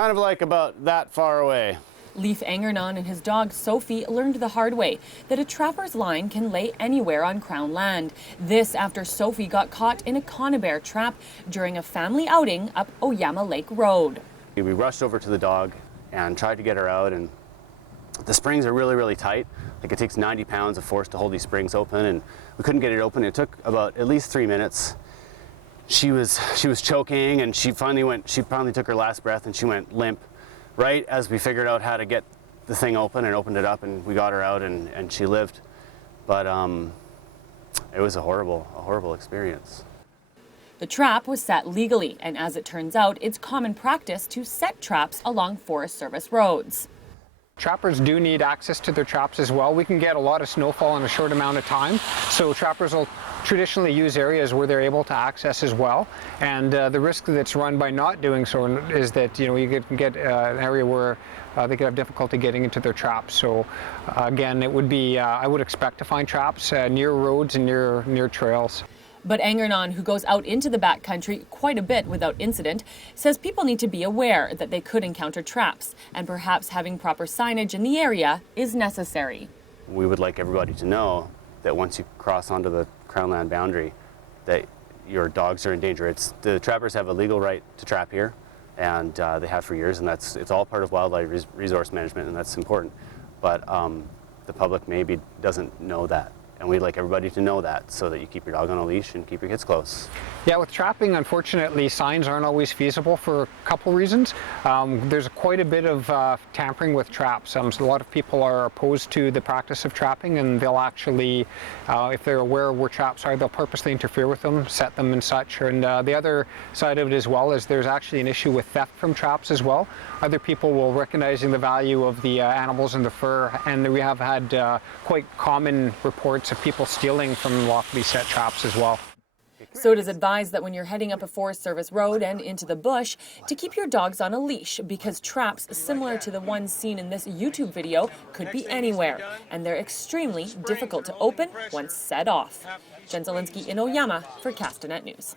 kind of like about that far away. Leif Angernon and his dog Sophie learned the hard way that a trapper's line can lay anywhere on Crown land. This after Sophie got caught in a Conibear trap during a family outing up Oyama Lake Road. We rushed over to the dog and tried to get her out, and the springs are really, really tight. Like, it takes 90 pounds of force to hold these springs open, and we couldn't get it open. It took about at least 3 minutes. She was choking, and she finally took her last breath, and she went limp right as we figured out how to get the thing open and opened it up, and we got her out, and she lived. But it was a horrible experience. The trap was set legally, and as it turns out, it's common practice to set traps along Forest Service roads. Trappers do need access to their traps as well. We can get a lot of snowfall in a short amount of time, so trappers will traditionally use areas where they're able to access as well. And the risk that's run by not doing so is that you could get an area where they could have difficulty getting into their traps. So again, it would be I would expect to find traps near roads and near trails. But Angernon, who goes out into the backcountry quite a bit without incident, says people need to be aware that they could encounter traps, and perhaps having proper signage in the area is necessary. We would like everybody to know that once you cross onto the Crown land boundary, that your dogs are in danger. The trappers have a legal right to trap here, and they have for years, and it's all part of wildlife resource management, and that's important. But the public maybe doesn't know that. And we'd like everybody to know that so that you keep your dog on a leash and keep your kids close. Yeah, with trapping, unfortunately, signs aren't always feasible for a couple reasons. There's quite a bit of tampering with traps. So a lot of people are opposed to the practice of trapping, and they'll actually, if they're aware of where traps are, they'll purposely interfere with them, set them and such. And the other side of it as well is there's actually an issue with theft from traps as well. Other people will recognizing the value of the animals and the fur, and we have had quite common reports of people stealing from lawfully set traps as well. So it is advised that when you're heading up a Forest Service road and into the bush, to keep your dogs on a leash, because traps similar to the ones seen in this YouTube video could be anywhere, and they're extremely difficult to open once set off. Zielinski in Oyama for Castanet News.